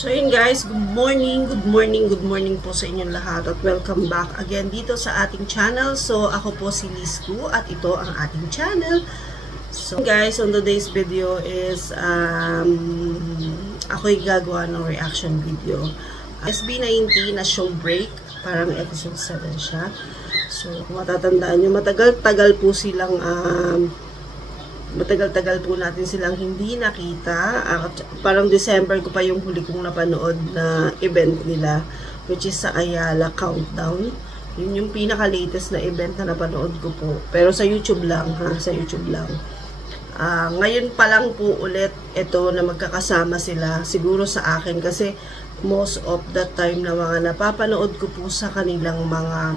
So yun guys, good morning po sa inyong lahat at welcome back again dito sa ating channel. So ako po si Liz Gu at ito ang ating channel. So guys, on today's video is ako'y gagawa ng reaction video. SB19 na show break, parang episode 7 siya. So kung matatandaan nyo, matagal-tagal po natin silang hindi nakita. Parang December ko pa yung huli kong napanood na event nila, which is sa Ayala Countdown. Yun yung pinaka-latest na event na napanood ko po. Pero sa YouTube lang, ha? Sa YouTube lang. Ngayon pa lang po ulit ito na magkakasama sila. Siguro sa akin kasi most of the time na mga napapanood ko po sa kanilang mga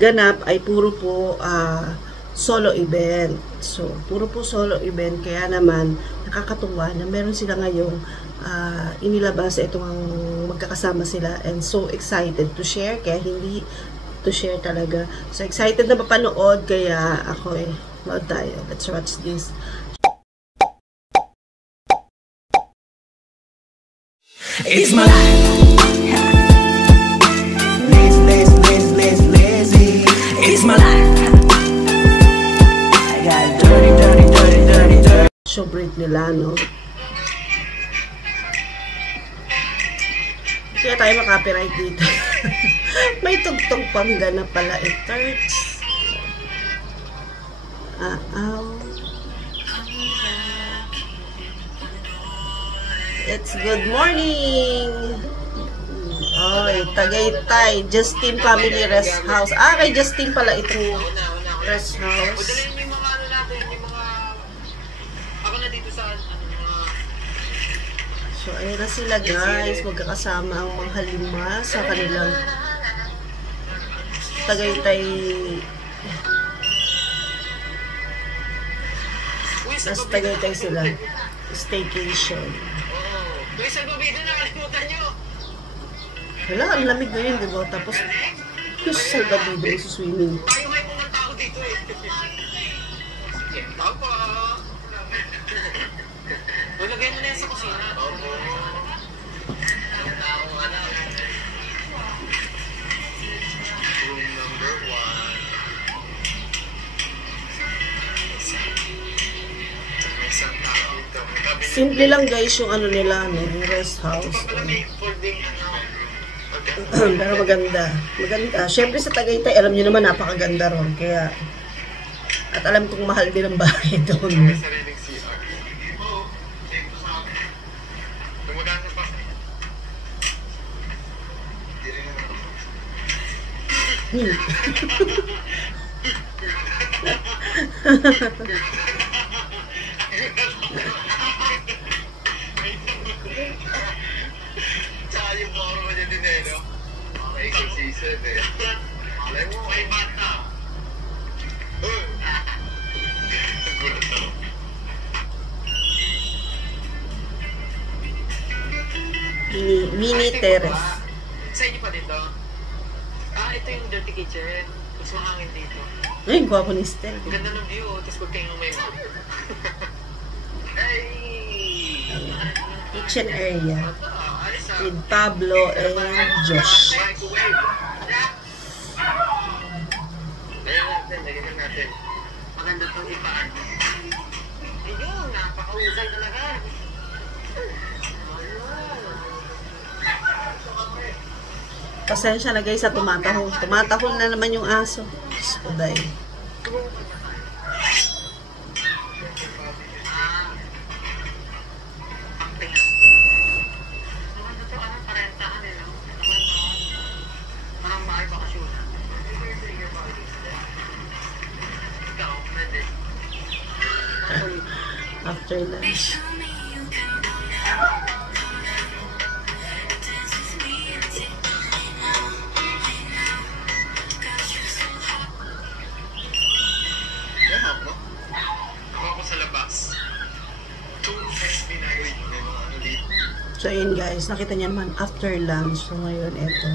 ganap ay puro po solo event. So, puro po solo event. Kaya naman, nakakatuwa na meron sila ngayong inilabas itong magkakasama sila. And so excited to share. Kaya hindi to share talaga. So, excited na mapanood. Kaya ako manood tayo. Let's watch this. It's my life. Lazy. It's my life. Show break nila, no? Kaya tayo makapiright dito. May tugtog pang ganap pala. It hurts. It's good morning. Oy, Tagaytay. Justin Family Rest House. Kay Justin pala itong rest house. So, ayun na sila guys. Magkakasama ang mga halima sa kanilang Tagaytay. Nasa Tagaytay sila. Staycation. Guys, salbabido na kalimutan nyo. Wala, ang lamig na yun, diba? Tapos, yung salbabido, yung swimming. Tayo may pumunta ako dito eh. Tao pa. Lagay mo na yan sa kusina. Opo. Room number 1. Simple lang guys yung ano nila, no? Yung rest house. Pero maganda. Maganda. Siyempre sa Tagaytay, alam nyo naman, napakaganda ron. Kaya, at alam kong mahal din ang bahay doon. Tsaka yung boro mo dyan din eh, no? Okay, season eh. Malay mo, may bata. Gulat ako. Mini terrace. Sa inyo pa dito? Ito yung dirty kitchen. Mas mahangin dito. Ay, gwapo ni Stel. Ganda ng view, tapos huwag kayong may map. Ay! Kitchen area with Pablo and Josh. Lagyan natin. Maganda itong ipaan. Ayun, napakahusay talaga. Pasensya na guys sa tumatahol. Tumatahol na naman yung aso. Suday. After lunch. So, yun guys, nakita niya naman after lunch. So, ngayon, eto.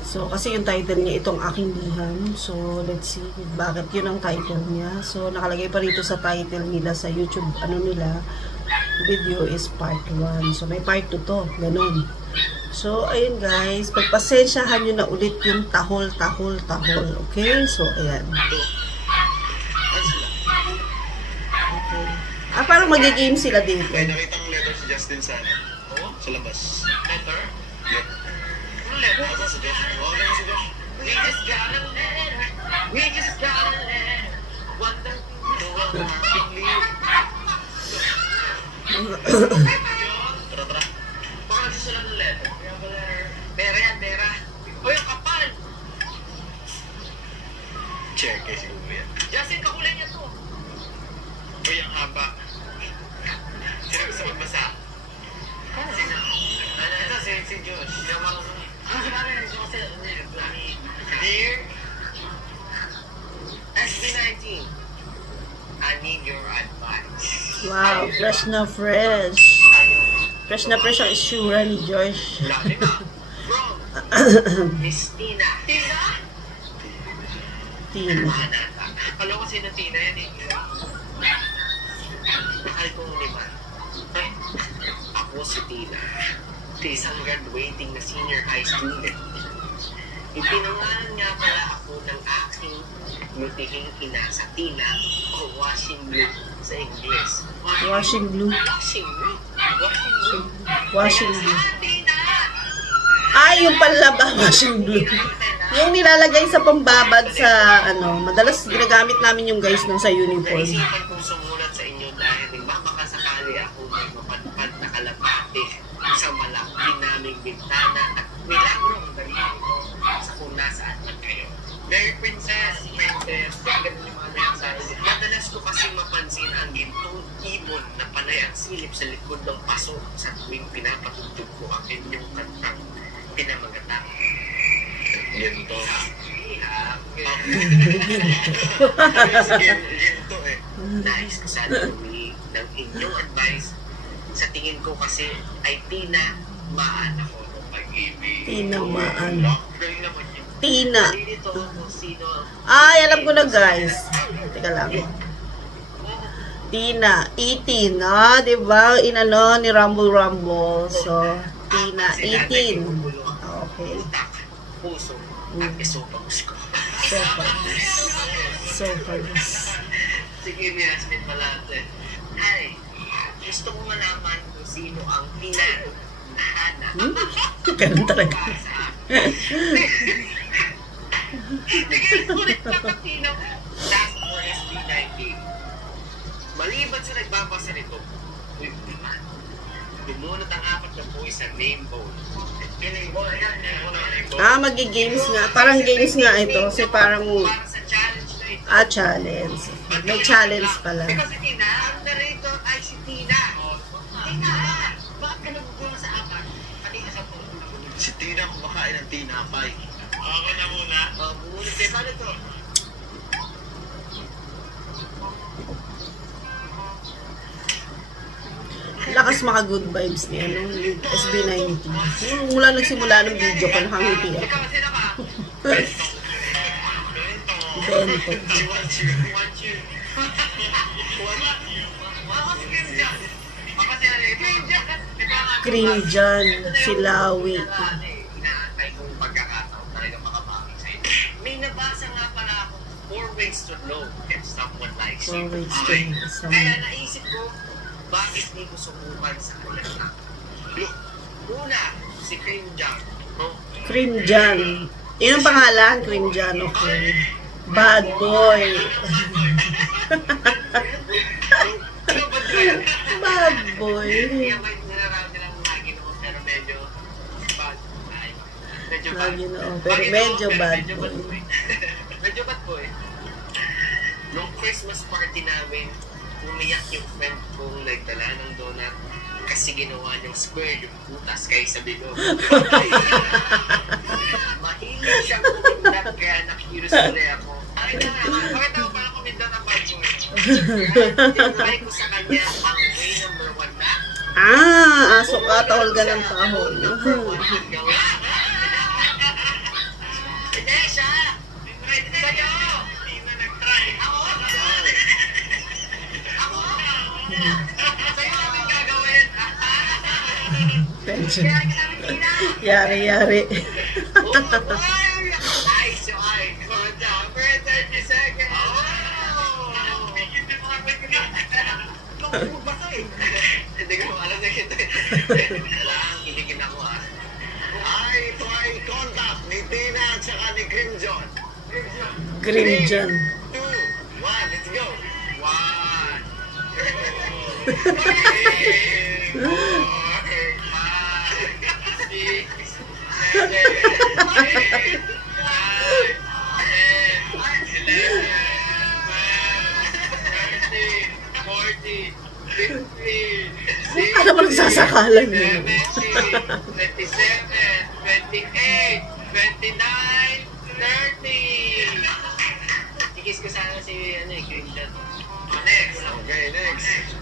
So, kasi yung title niya, itong aking liham. So, let's see bakit yun ang title niya. So, nakalagay pa rito sa title nila sa YouTube, ano nila, video is part 1. So, may part 2 to. Ganun. So, ayun guys. Pagpasensyahan nyo na ulit yung tahol. Okay? So, ayan. Okay. Parang mag-game sila dito. May nakita kong letter si Justin sa sa labas. Letter? Yeah. Ano letter? Ako si Josh. Okay si Josh. We just got a letter. We just got a letter. Wonder Tara. Baka nagsusulat ng letter. Pera yan, pera. O yung kapal! Check, siguro yan. Justin, kakulay niya to. O yung haba. Sino gusto magbasa? Sino? Ito, si Josh. Dear SB19, I need your advice. Wow, fresh na fresh. Fresh na fresh ang isura ni Josh. Lalo na. Wrong. Miss Tina. Tina? Tina. Alam ko sino Tina yan eh. Mahal kong naman. Ako si Tina. Isang graduating na senior high student. Ipinangalan nga pala ako ng aking nutihing ina sa Tina o washing blue sa English. Washing blue. Washing blue. Washing blue. Yung panlaba, washing blue. Yung nilalagay sa pambabad sa, madalas ginagamit namin yung guys nung sa uniform. Naisipan kong sumulat sa inyo dahil makakasakali ako may mapadpad na kalapate sa malaki naming bintana at milagrong dalili ko sa kung nasaan man kayo. Mary Princess, ganun yung mga mensahe. Madalas ko kasi mapansin ang gintong ibon na panay ang silip sa likod ng paso sa tuwing pinapatugtog ko ang inyong kantang pinamagatang. Ginto. Ginto eh. Nais ko sana humingi ng inyong advice. Sa tingin ko kasi ay tinamaan ako ng pag-ibig. Tinamaan. Galing naman yun. Tina. Dito kung sino. Alam ko na guys. Teka lang. Tina. 18. Diba? Inano ni Rumble. So, Tina. 18. Okay. Utak, puso, at esophagus ko. Esophagus. Sige, may Asmin Malate. Ay, gusto ko malaman kung sino ang pinahana. Ganun talaga. Tigil ulit pa Tina mo. Last for SB19. Maliban sa nagbabasa nito, dumunot ang 4 na buhay sa name bone. Magi-games nga. Parang games nga ito. Kasi parang, sa challenge na ito. challenge. May challenge pala. Kasi Tina, ang narrator ay si Tina. Tina, bakit ka nagugulo sa apat? Kanina sa po. Si Tina kumakain ng tinapay. Ako na muna? Bumunod kayo. Paano ito? Lakas maka good vibes ni SB19. Mula nagsimula ng video ko, nakangiti ako. Ikaw, sino ka? Bento. Cream John, si Lawi. Inaantay kong pagkakataon talaga makapangin sa inyo. May nabasa nga pala ako 4 ways to know if someone likes you. 4 ways to know someone. Kaya naisip ko, bakit di ko subukan sa kanya? Look, una, si Cream John. Cream John. Yun ang pangalan, Cream John. Okay. Bad boy. Bad boy. Kaya may nilaraw nilang lagi noon, pero medyo bad. Medyo bad. Lagi noon, pero medyo bad boy. Medyo bad boy. Nung Christmas party namin, umiyak yung friend kong nagdala ng donut kasi ginawa niyang square yung butas kaysa bilog. Mahilig siyang kumindat kaya na-curious ulit ako. Ay na, bakit ako parang kumindat ang bad boy? Tinry ko sa kanya ang way number 1 na. Aso ka, tawal ka ng tahol. Hindi siya! Nag-try din sa'yo! Hindi na nag-try. Ako? Sa'yo natin gagawin! Pension. Yari-yari. Nice, ay. Contact for 30 seconds. Hindi ko alam na ito. Kiligin ako Ay, ito ay contact ni Tina at saka ni Crimson. Crimson. 2, 1, let's go. 1, 2, 3, 4, 5, 6, 7, 8, 9, 10, 11, 12, 13, 14, 15, Ano ba nagsasakalan mo? 17, 27, 28, 29, 30. Ikis ko sana si Crimson. Next. Okay, next.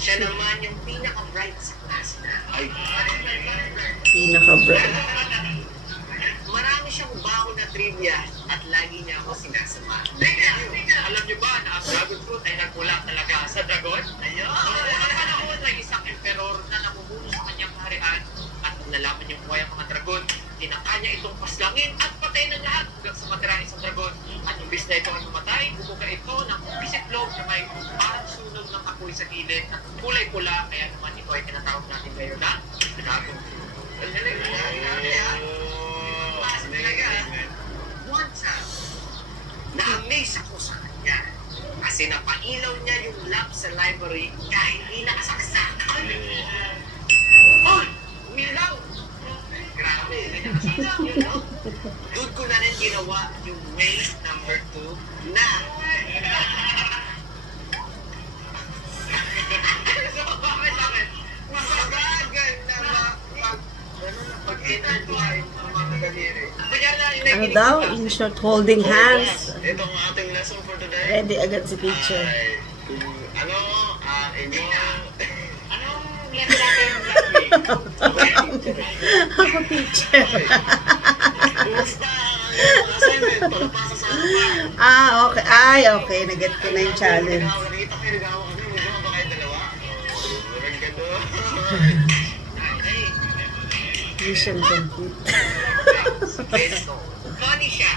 Siya naman yung pinaka-bright sa class na. Pinaka-bright. Marami siyang bago na trivia at lagi niya ako sinasama. Alam niyo ba na ang dragon fruit ay nagmula talaga sa dragon? Ayun! Noong panahon ng isang emperor na namumuno sa kanyang kaharian at nalaman niyang buhay ang mga dragon, tinangka niya itong paslangin at patay ng lahat hanggang sa matira ang isang dragon. At imbis na ito ay mamatay, bumuga ito ng pisit loob na may parang sunog ng apoy sa gilid at kulay pula, kaya naman ito ay tinatawag natin ngayon na dragon fruit. One time, na-amaze ako sa kanya kasi napailaw niya yung lamp sa library kahit hindi nakasaksak. Oh! Umilaw! Grabe, hindi nakasaksak yun, no? Doon ko na rin ginawa yung way number 2 na bakit? Masabagan na pag-intertwine ng mga daliri. Ano daw? In short, holding hands. Ito ang ating lesson for today. Ready agad si teacher. Anong lesson natin? Ako teacher. Kumusta ang assignment? Palapasa sa harapan. Okay. Ay, okay. Naget ko na yung challenge. Nakita ko yung nagawa kami. Magagawa ba kayo dalawa? Parang gano'n. Mission complete. Beso. Funny siya.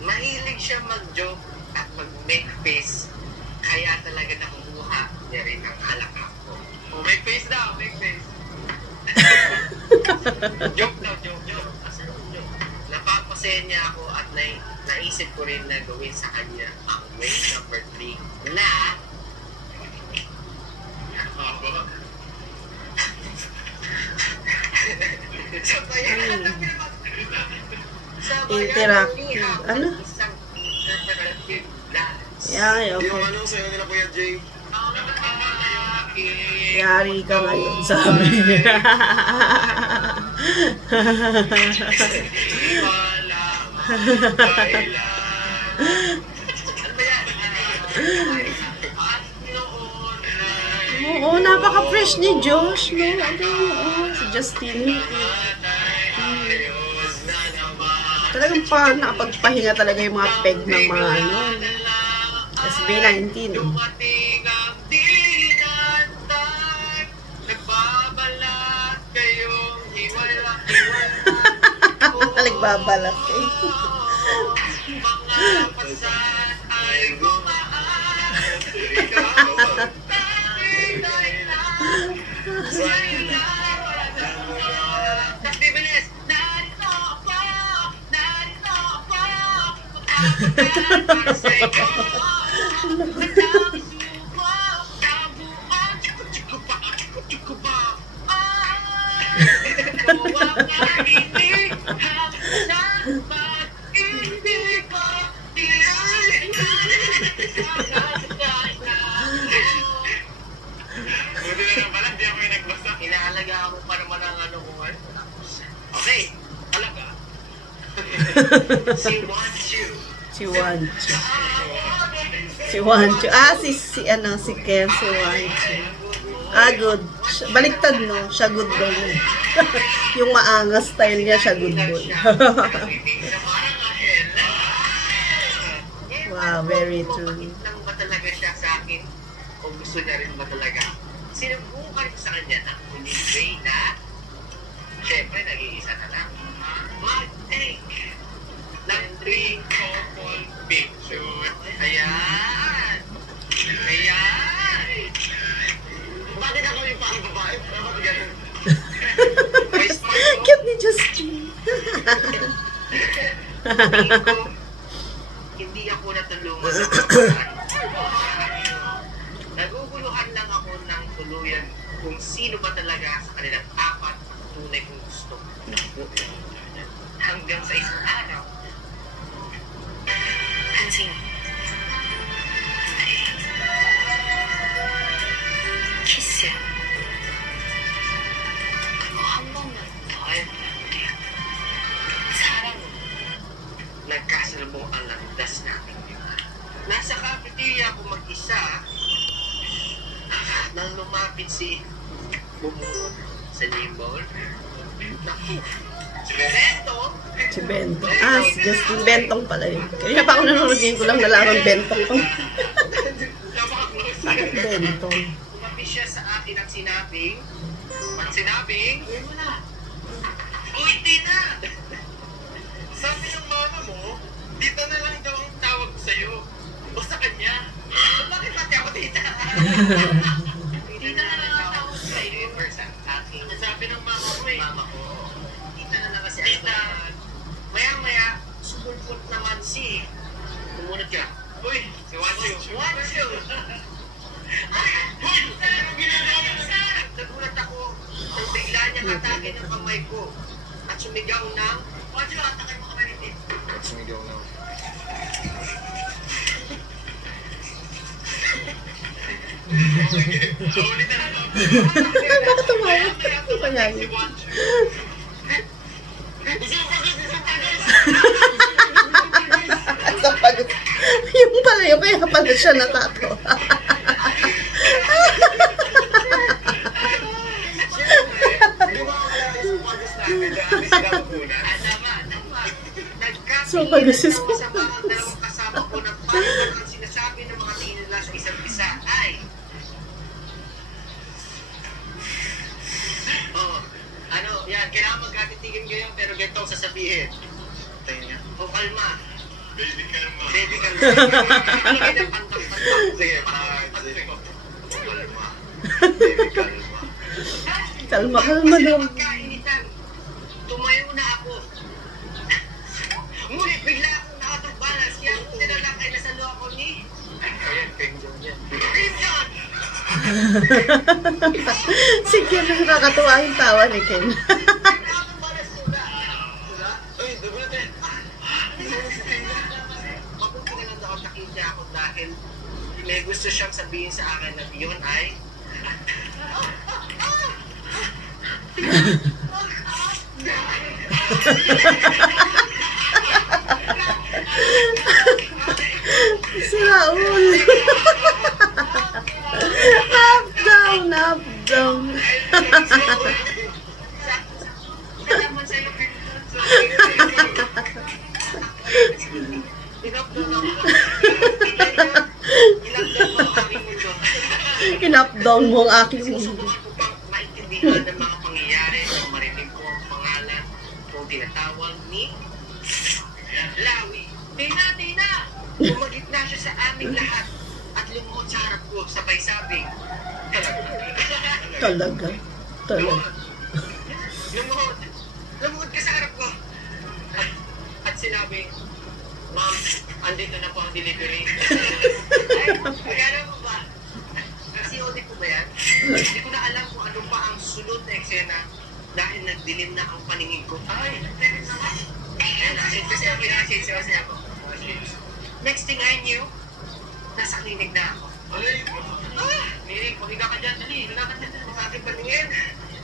Mahilig siya mag-joke at mag-make face. Kaya talaga nakukuha niya rin ang alak ako. Oh, make face daw, make face. Joke daw, joke. Napapasaya niya ako at naisip ko rin na gawin sa kanya ang way number 3 na Interactive. Ano? Isang interpretive dance. Yay, Yung okay. ano sa'yo nila Kuya Jay? Yari ka ngayon sa amin. Oo, napaka-fresh ni Josh, no? Si Justin. Talagang nakapagpahinga talaga yung mga peg ng mga SB19. Nagbabalak eh. Mga pasan ay gumaan. Sa'yo na tapos bibilis. Narito ako. Magkakagal para sa'yo. Magkakasuko. Kabuan. Chuko pa. Ikaw ang narinig. Hanggang pag-ibig ko. Buti na lang pala, di ako yung nagbasa. Inaalaga ako pa naman ang ano kung ano. Okay, alaga. Si Wanchu. Si Wancho. Si Ken, si Wancho. Good. Baliktad, no? Siya good boy. Yung maangas style niya, siya good boy. Wow, very true. Lang ba talaga siya sa akin? O gusto gusto niya rin ba talaga? Sinubukan ko sa kanya ng huling way na syempre, nag-iisa na lang. Mag-take ng 3 couple picture. Ayan! Ayan! Bakit ako yung parang babae? Bakit ganun? Cute ni Justin. Hindi ako natulungan. Naguguluhan lang ako ng tuluyan kung sino ba talaga sa kanilang apat tunay kong gusto. Hanggang sa isang araw. Hansing. 키스. 그거 한 번만 더 해보면 안 돼요? 사랑은 nagkasalubong ang landas natin. Nasa cafeteria ako mag-isa nang lumapit si Bumungon sa Limol. Naku, si Bentong. Si Bentong. Ah, si Justin Bentong pala yun. Kaya pa ako nanonood ngayon ko lang nalaman Bentong to. Bakit Bentong? Lumapit siya sa akin at sinabing, uwi mo na. Uy, Tina! Sabi ng mama mo, tita na lang daw ang tawag sa'yo. O sa kanya. Bakit pati ako tita? Tita na lang ang tawag sa'yo. Sabi ng mama ko eh. Mama ko. Tita na lang kasi. Tita. Maya-maya, sumulpot naman si. Kumunod ka. Uy, si Wansyo. Wansyo! Uy! Anong ginagawa mo sa? Nagulat ako. Nang bigla niya katake ng kamay ko. At sumigaw ng, Wansyo, atake mo kamay nito. At sumigaw ng, Bakit tumawag? Ano pa niya yun? Yung pala yun, kaya pala siya natato. So, pag-asis po. Sa mga dalawang kasama ko na parang ang sinasabi ng mga tingin nila sa isa't isa ay yan, kailangan magkatitigin kayo pero ganito ang sasabihin. Tayo niya. O kalma. Baby kalma. Baby kalma. Ano kayo ng pantang-pantang? Sige, kalma. Baby kalma. Kalma daw. Magkainitan. Tumayo na ako. Ngunit bigla akong nakatagbalas. Kaya kung nilalak ay nasalo ako ni... Ayan, King John yan. King John! Si Ken, nakakatuwa yung tawa ni Ken. Mabuti na lang daw nakita ako dahil may gusto siyang sabihin sa akin na yun ay Si Raul. Up, down, up, down. naman sa'yo In-up-down mo ang aking sinusubukan ko pang maintindihan ng mga pangyayari nang marinig ko ang pangalan kung tinatawag ni Lawi. Tina! Bumagit na siya sa aming lahat at lumuhod sa harap ko sabay sabing Talaga. Lumuhod ka sa harap ko at sinabing, Ma'am, andito na po ang delivery. Ay, magkala mo ba? COD po ba yan? Hindi ko na alam kung ano pa ang sunod na eksena dahil nagdilim na ang paningin ko. Ay, kasi ako ako. Next thing I knew, nasa klinik na ako. Miring, pahiga ka dyan, dali. Wala ka dyan, mga aking paningin.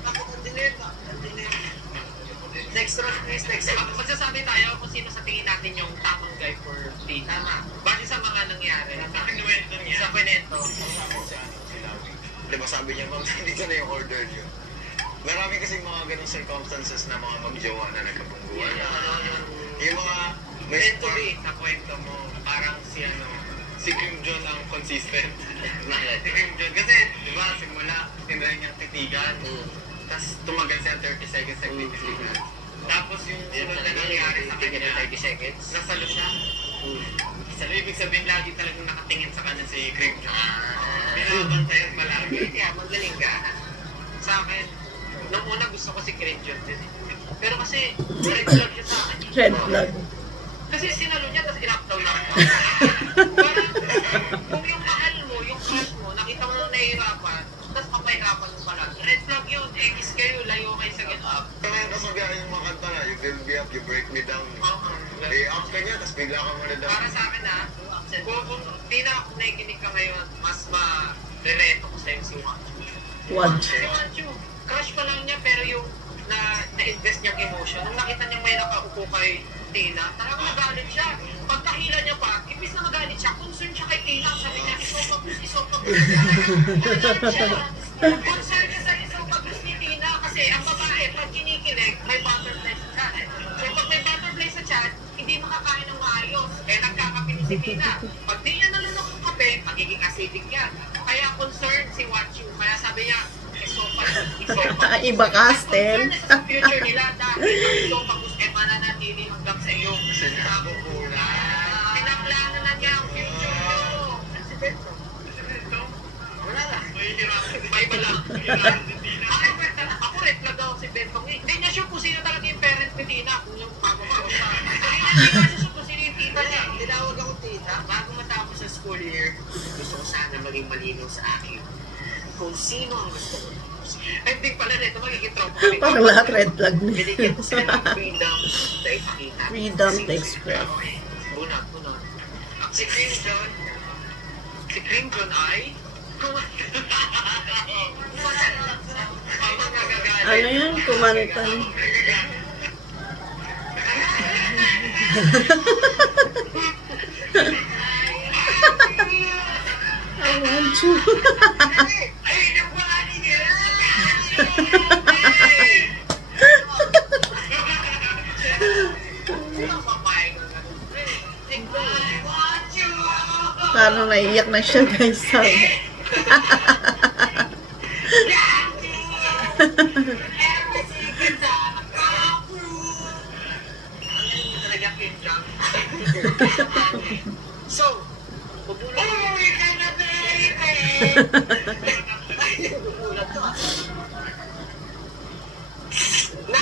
Ako ang dilim. Next round, please. Next round. Magsasabi tayo kung sino sa tingin natin yung tamang guy for date. Tama. Base sa mga nangyari. Sa kinuwento niya. Sa kwento. Diba sabi niya, ma'am, dito na yung order niyo. Marami kasing mga ganong circumstances na mga magjowa na nagkabungguan. Yung mga... Meant to be sa kwento mo, parang si si Kim Jong ang consistent. Si Kim Jong, kasi, di ba, simula, tinry niyang titigan. Tapos tumagal siya 30 seconds sa titigan. Tapos yung sunod na nangyari sa kanya, 30 seconds, nasalo siya. So, ibig sabihin, lagi talagang nakatingin sa kanya si Kim Jong. Binabantayan malagi. Kaya magaling ka. Sa akin, nung una gusto ko si Kim Jong din. Pero kasi, red flag siya sa akin. Red flag. Kasi sinalo niya, tapos in-up-down lang ako. Parang, kung yung mahal mo, yung crush mo, nakita mo nung nahihirapan, tapos papahirapan mo pala. Red flag yun, X kayo, layo kayo sa get-up. Kaya kasi yung mga kanta na, you build me up, you break me down. I-up ka niya, tapos bigla ka muna down. Para sa akin kung di na ako nakikinig ka ngayon, mas ma-rereto ko sa'yo si Wanchu. Wanchu. Si Wanchu, crush pa lang niya, pero yung na-invest niyang emotion, nung nakita niya may nakaupo kay Tina, talagang magalit siya. Pagkahila niya pa, imbis na magalit siya, concern siya kay Tina, sabi niya, isopagos. Magalit siya. Concern siya sa isopagos ni Tina, kasi ang babae, pag kinikilig, may butterfly sa chat. So pag may butterfly sa chat, hindi makakain ng maayos. Eh, nagkakape ni si Tina. Pag di niya nalunok ng kape, magiging acidic yan. Kaya concerned si Wanchu. Kaya sabi niya, isopagos. Iba castel. Sa future nila, dahil ang isopagos ay mananatili hanggang sa iyong sinabubulan. Pinaplano na niya ang future nyo. Si Bento? Wala lang. May iba lang. Ako red flag daw si Bento. Hindi niya sure kung sino talaga yung parent ni Tina. Kung yung papa-papa. Hindi niya sure kung sino yung tita niya. Tinawag ako tita. Bago matapos sa school year, gusto ko sana maging malinaw sa akin kung sino ang gusto ko. Hindi pala nito, magiging tropa kami. Parang lahat red flag niya. Binigyan ko sila ng freedom na ipakita. Freedom to express. Bunot. Si Kim Jong ay Ano yan? Kumanta. I want you. Parang naiiyak na siya, guys. So, bubulong ka na, baby! Bubulong to,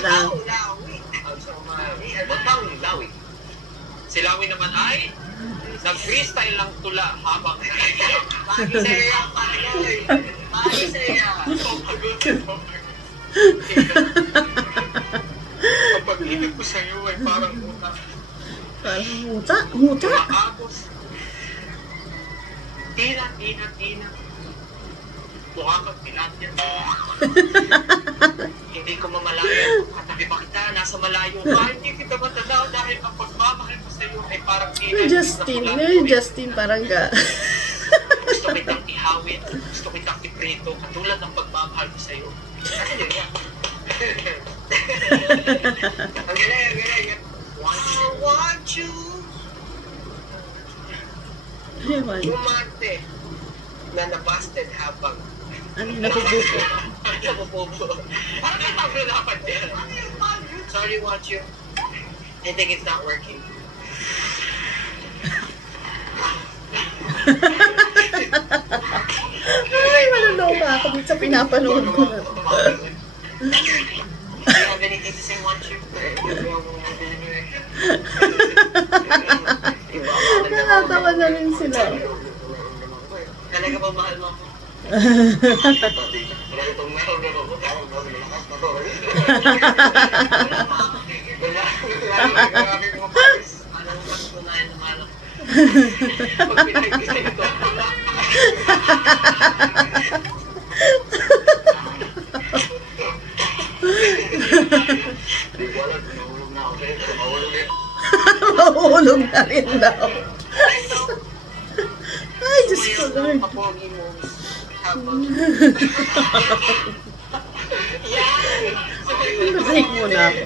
Lawi. Ba't bang Lawi? Si Lawi naman ay nag-freestyle lang tula habang Pag-isaya, pag-isaya. Pag-isaya. Kapag ibig ko sa'yo ay parang muta. Parang muta? Muta? Maagos. Tina. Mukha kang pinatyan. Hindi ko mamalayan. Katabi pa kita, nasa malayo ka. Hindi kita matanaw dahil ang pagmamahal ko sa'yo ay parang Justin, parang ka. Gusto kitang ihawin, gusto kitang iprito, katulad ng pagmamahal ko sa'yo. Ang galing. I want you. Umarte na nabasted habang Napupupo. Parang may pag-relapan din. Sorry, want you. I think it's not working. Ay, maluloma ako dito sa pinapanood ko na. Do you have anything to say, want you? Nakatawa na rin sila. Talaga ba mahal mo ako? Alam mo kasi tunayan na mahal ako. Pag pinag-isa ito. Hindi ko alam, nahulog na ako sa'yo, pero Mahulog na rin daw. Ay, Diyos ko, Lord. Kapogi mo. Habang. Nag-break muna ako.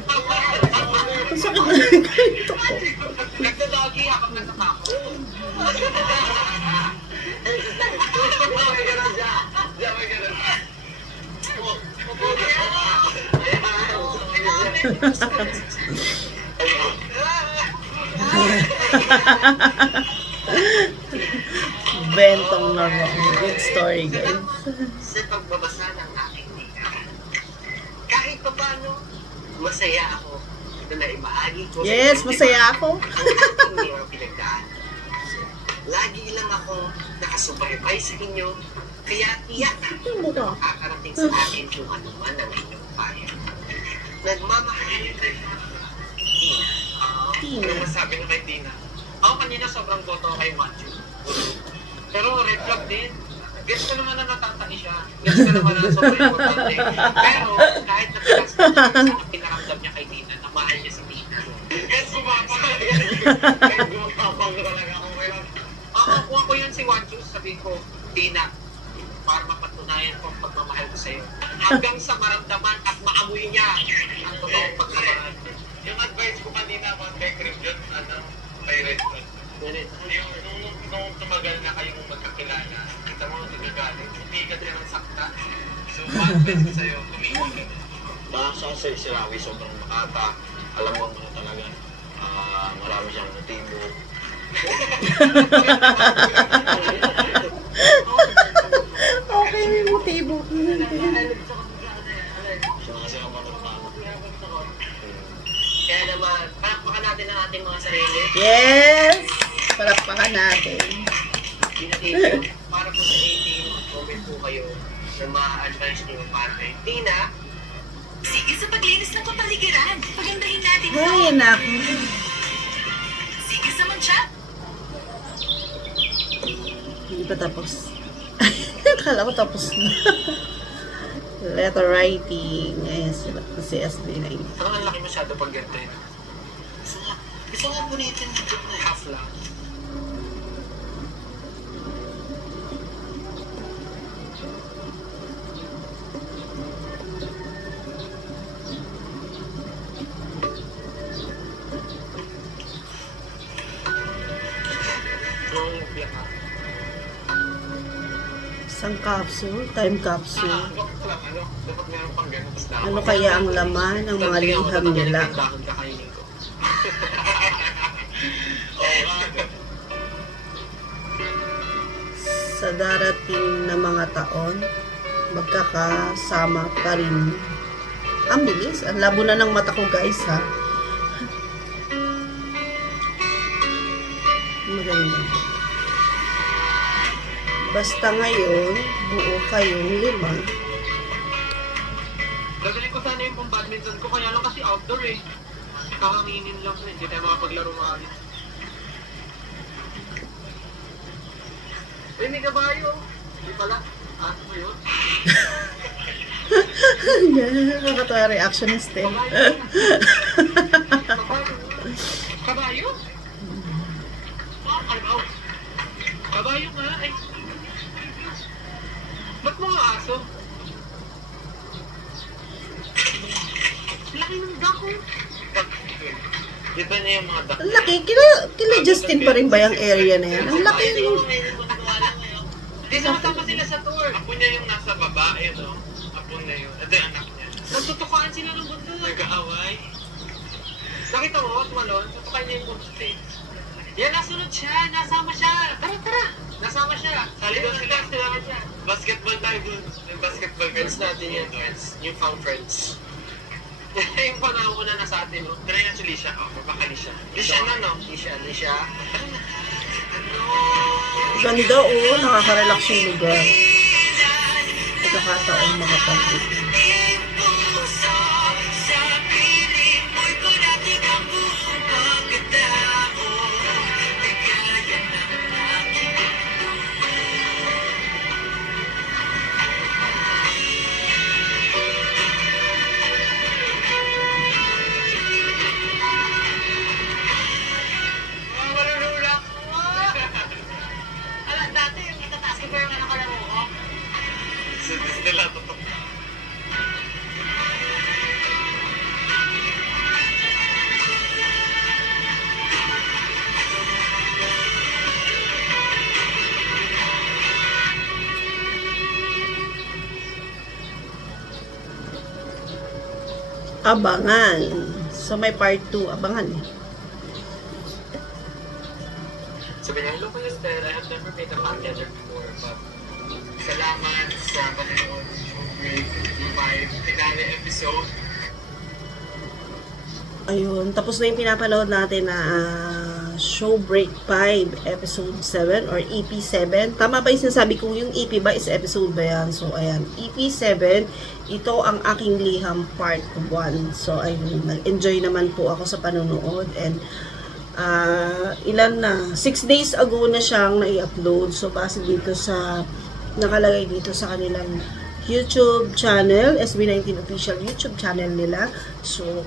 Masakit na rin ganito ko. Nagdadagi habang natatakot. Bentong na wrong. Good story, guys. Sa pagbabasa ng aking nika, kahit pa paano, masaya ako na naibahagi ko. Yes, masaya ako. Ang aking mga pinagdaan. Lagi lang ako nakasubaybay sa inyo, kaya tiyak makakarating sa akin kung ano man ang inyong payo. Nagmamahal Tina. Tina. Yung masabi na kay Tina. Ako kanina sobrang boto kay Matthew. Pero red flag din. Gets ko naman na natatani siya. Gets ko naman na sobrang importante. Pero kahit natigas ko na pinaramdam niya kay Tina, na mahal niya si Tina. Gets ko ba? Kahit gumapapang ko talaga ako. Kuha ko yun si Wanchus, sabihin ko, Tina, para mapatunayan ko ang pagmamahal ko sa'yo. Hanggang sa maramdaman at maamoy niya ang totoong pagmamahal. Yung advice ko kanina about kay Christian, kay Red Flag. Yung nung tumagal na kayong magkakilala, kita mo nagagalit, hindi ka din ang sakta. So, advice ko sa'yo, tumingin ka. Baka sa si Rawi sobrang makata. Alam mo ano talaga, marami siyang motibo. Okay, may motibo. Siya kasi ang manutano. Kaya naman, palakpakan natin ang ating mga sarili. Yes! Palakpakan natin. Para po sa 18, comment po kayo ng mga advice niyo para kay Tina. Sige sa paglinis ng kapaligiran. Pagandahin natin ito. Ay, naku. Sige sa mag-chat. Hindi pa tapos. Akala ko tapos na. Letter writing. Ayan sila. Si SD9. Parang ang laki masyado pag ganito yun. Gusto nga po natin na Half lang. Isang capsule. Time capsule. Dapat meron pang ganun. Ano kaya ang laman ng mga liham nila? Bakit kakainin ko? Sa darating na mga taon, magkakasama pa rin. Ang bilis. Ang labo na ng mata ko, guys, ha? Maganda. Basta ngayon, buo kayong 5. Gagaling ko sana yung pang badminton ko, kaya lang kasi outdoor eh. Kakanginin lang na, hindi tayo makapaglaro maayos. Eh, may kabayo. Hindi pala. Aso mo yun? Yan, nakakatawa reactionist eh. Kabayo? Kabayo? Kabayo nga ay. Ba't mga aso? Laki ng dako. Di ba niya yung mga dako? Ang laki. Kila Justin pa rin ba yung area na yan? Ang laki. Di sama-sama sila sa tour. Apo niya yung nasa baba, ayun o. Apo na yun. Ito yung anak niya. Nagtutukaan sila ng buntot. Nag-aaway. Nakita mo, Malon? Tutukan niya yung buntot eh. Yan, nasunod siya. Nasama siya. Tara. Nasama siya. Sali daw sila. Basketball tayo dun. Yung basketball friends natin yan. Newfound friends. Yung panahon ko na nasa atin, no? Try na si Lisha. Oh, mapakali siya. Lisha na, no? Lisha. Ganda oh. Nakaka-relax yung lugar. Pagkakataong makapagod. Abangan. So, may part 2. Abangan eh. Sabi niya, hello Kuya Stel, I have never made a podcast before, but salamat sa panonood yung 5 finale episode. Ayun, tapos na yung pinapanood natin na Showbreak 5, Episode 7 or EP7. Tama ba yung sinasabi kong yung EP ba is episode ba yan? So, ayan, EP7, ito ang aking liham part 1. So, ayun, nag-enjoy naman po ako sa panonood and ilan na, 6 days ago na siyang nai-upload. So, base dito sa, nakalagay dito sa kanilang YouTube channel, SB19 official YouTube channel nila. So,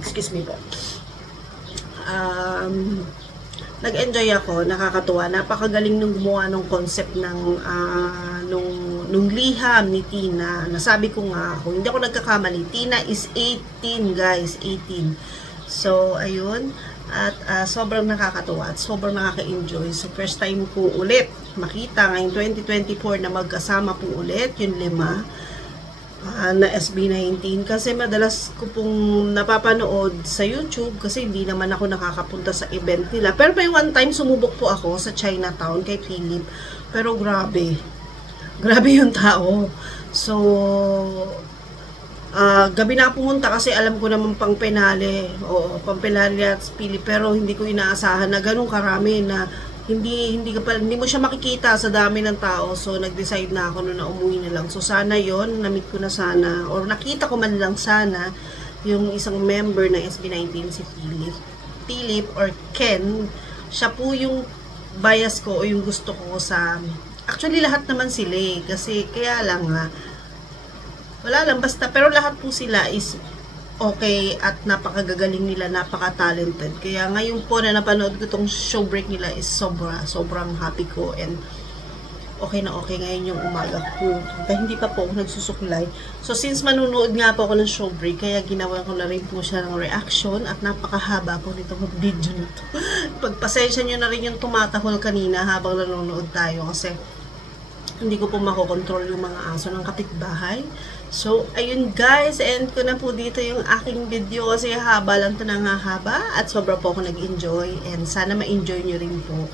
excuse me po. Nag-enjoy ako, nakakatuwa. Napakagaling nung gumawa ng concept ng nung liham ni Tina. Nasabi ko nga, kung hindi ako nagkakamali, Tina is 18 guys, 18. So, ayun. At sobrang nakakatuwa at sobrang nakaka-enjoy. So, first time po ulit makita ngayong 2024 na magkasama po ulit yung 5 na SB19. Kasi madalas ko pong napapanood sa YouTube kasi hindi naman ako nakakapunta sa event nila. Pero may one time sumubok po ako sa Chinatown kay Philip. Pero grabe. Grabe yung tao. So, gabi na pumunta kasi alam ko naman pang penale. Oo, pang penale at Philip. Pero hindi ko inaasahan na ganun karami na hindi mo siya makikita sa dami ng tao. So, nag-decide na ako na umuwi na lang. So, sana yon na-meet ko na sana, or nakita ko man lang sana, yung isang member ng SB19, si Philip or Ken. Siya po yung bias ko o yung gusto ko sa, actually lahat naman sila eh, kasi kaya lang nga, wala lang, basta, pero lahat po sila is okay at napakagagaling nila, napaka-talented. Kaya ngayon po na napanood ko tong Showbreak nila is sobrang happy ko and okay na okay ngayon yung umaga ko. Dahil hindi pa po ako nagsusuklay. So since manunood nga po ako ng Showbreak, kaya ginawa ko na rin po siya ng reaction at napakahaba po nitong video nito. Pagpasensya nyo na rin yung tumatahol kanina habang nanonood tayo kasi hindi ko po makokontrol yung mga aso ng kapitbahay. So, ayun guys, end ko na po dito yung aking video kasi haba lang ito haba at sobra po ako nag-enjoy and sana ma-enjoy nyo rin po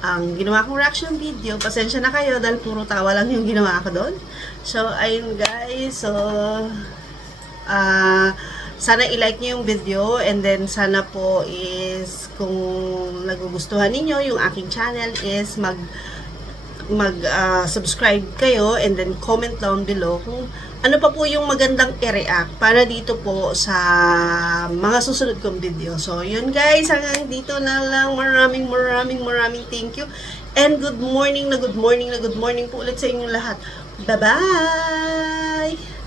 ang ginawa kong reaction video. Pasensya na kayo dahil puro tawa lang yung ginawa ko doon. So, ayun guys, so sana i-like nyo yung video and then sana po is kung nagugustuhan ninyo yung aking channel is mag-subscribe kayo and then comment down below kung ano pa po yung magandang i-react para dito po sa mga susunod kong video. So, yun guys, hanggang dito na lang. Maraming thank you. And good morning po ulit sa inyong lahat. Bye-bye!